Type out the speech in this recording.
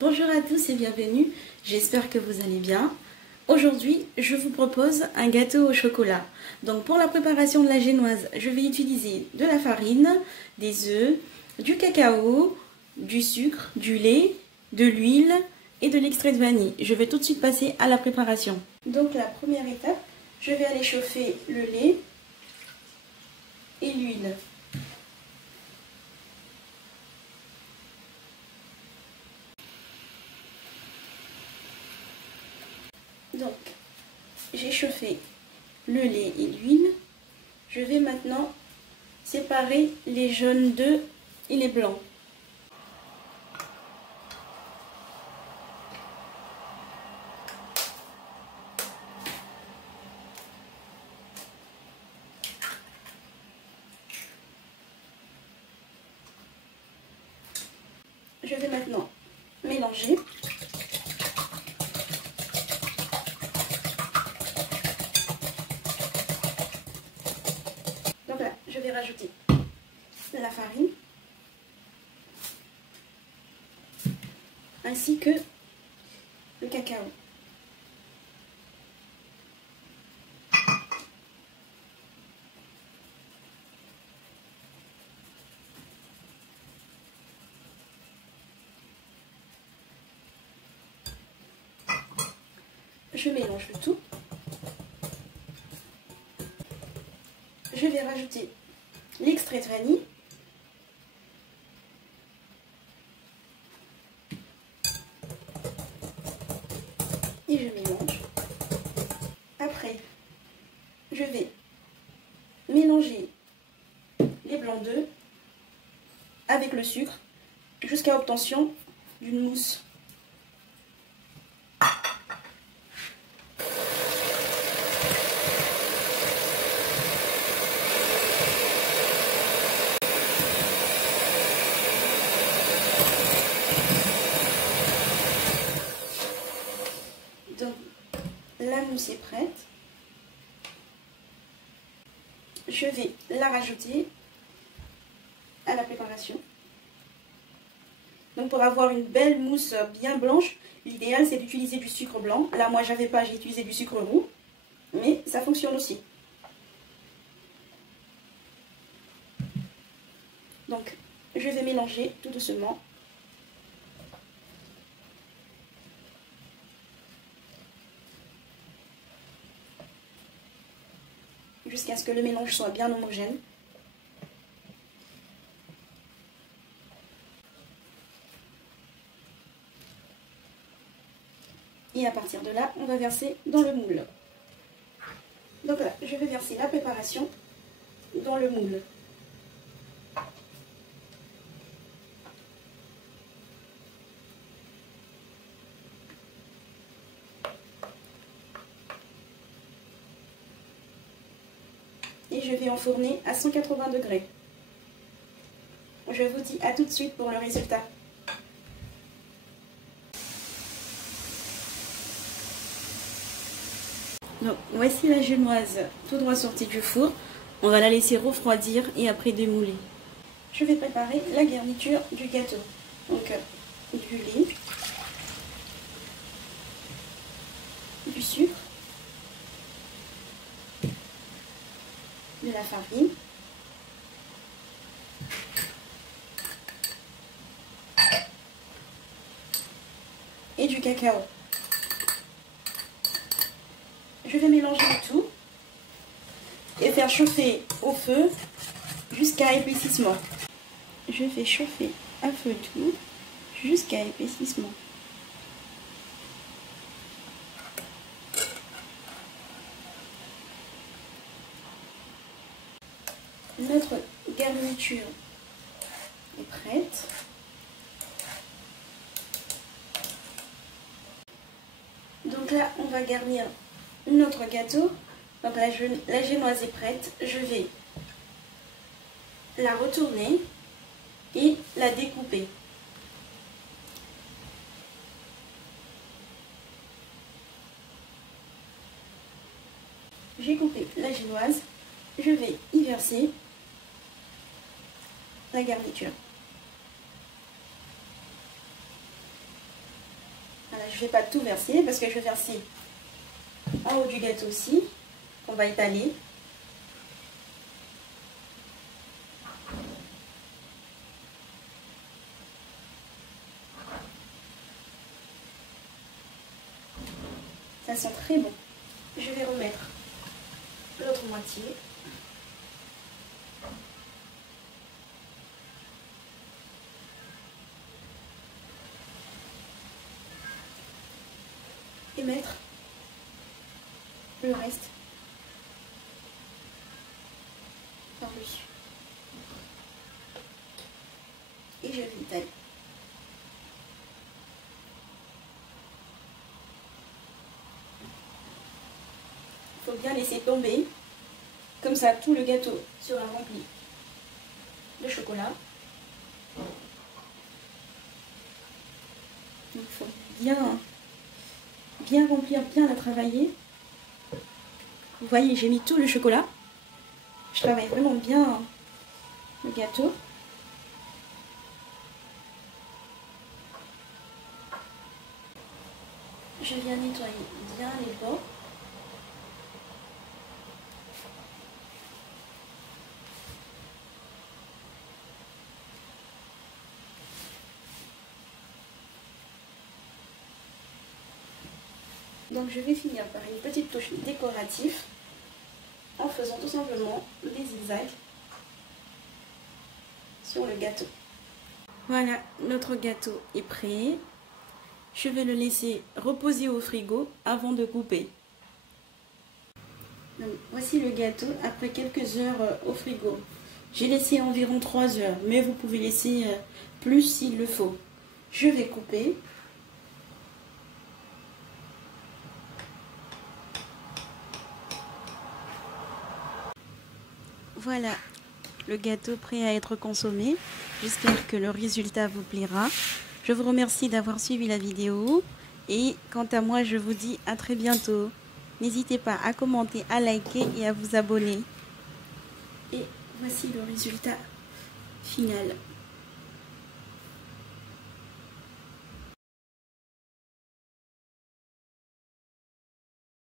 Bonjour à tous et bienvenue, j'espère que vous allez bien. Aujourd'hui, je vous propose un gâteau au chocolat. Donc pour la préparation de la génoise, je vais utiliser de la farine, des œufs, du cacao, du sucre, du lait, de l'huile et de l'extrait de vanille. Je vais tout de suite passer à la préparation. Donc la première étape, je vais aller chauffer le lait et l'huile. Donc, j'ai chauffé le lait et l'huile. Je vais maintenant séparer les jaunes d'œufs et les blancs. Je vais maintenant mélanger. Donc là, je vais rajouter la farine ainsi que le cacao. Je mélange le tout. Je vais rajouter l'extrait de vanille. Et je mélange. Après, je vais mélanger les blancs d'œufs avec le sucre jusqu'à obtention d'une mousse. Donc, la mousse est prête. Je vais la rajouter à la préparation. Donc, pour avoir une belle mousse bien blanche, l'idéal c'est d'utiliser du sucre blanc. Là, moi, j'avais pas, j'ai utilisé du sucre roux, mais ça fonctionne aussi. Donc, je vais mélanger tout doucement. Jusqu'à ce que le mélange soit bien homogène. Et à partir de là, on va verser dans le moule. Donc là, je vais verser la préparation dans le moule. Et je vais enfourner à 180 degrés. Je vous dis à tout de suite pour le résultat. Donc, voici la génoise tout droit sortie du four. On va la laisser refroidir et après démouler. Je vais préparer la garniture du gâteau. Donc, du lait, du sucre, de la farine, et du cacao. Je vais mélanger le tout et faire chauffer au feu jusqu'à épaississement. Je fais chauffer à feu doux jusqu'à épaississement. Notre garniture est prête. Donc là, on va garnir notre gâteau. Donc la génoise est prête. Je vais la retourner et la découper. J'ai coupé la génoise. Je vais y verser la garniture. je ne vais pas tout verser parce que je vais verser en haut du gâteau aussi, qu'on va étaler. Ça sent très bon. Je vais remettre l'autre moitié. Et mettre le reste par-dessus. Et je l'étale. Il faut bien laisser tomber. Comme ça, tout le gâteau sera rempli de chocolat. Il faut bien remplir, bien la travailler. Vous voyez, j'ai mis tout le chocolat. Je travaille vraiment bien le gâteau. Je viens nettoyer bien les bords. Donc je vais finir par une petite touche décorative en faisant tout simplement des zigzags sur le gâteau. Voilà, notre gâteau est prêt. Je vais le laisser reposer au frigo avant de couper. Donc, voici le gâteau après quelques heures au frigo. J'ai laissé environ 3 heures, mais vous pouvez laisser plus s'il le faut. Je vais couper. Voilà, le gâteau prêt à être consommé. J'espère que le résultat vous plaira. Je vous remercie d'avoir suivi la vidéo. Et quant à moi, je vous dis à très bientôt. N'hésitez pas à commenter, à liker et à vous abonner. Et voici le résultat final.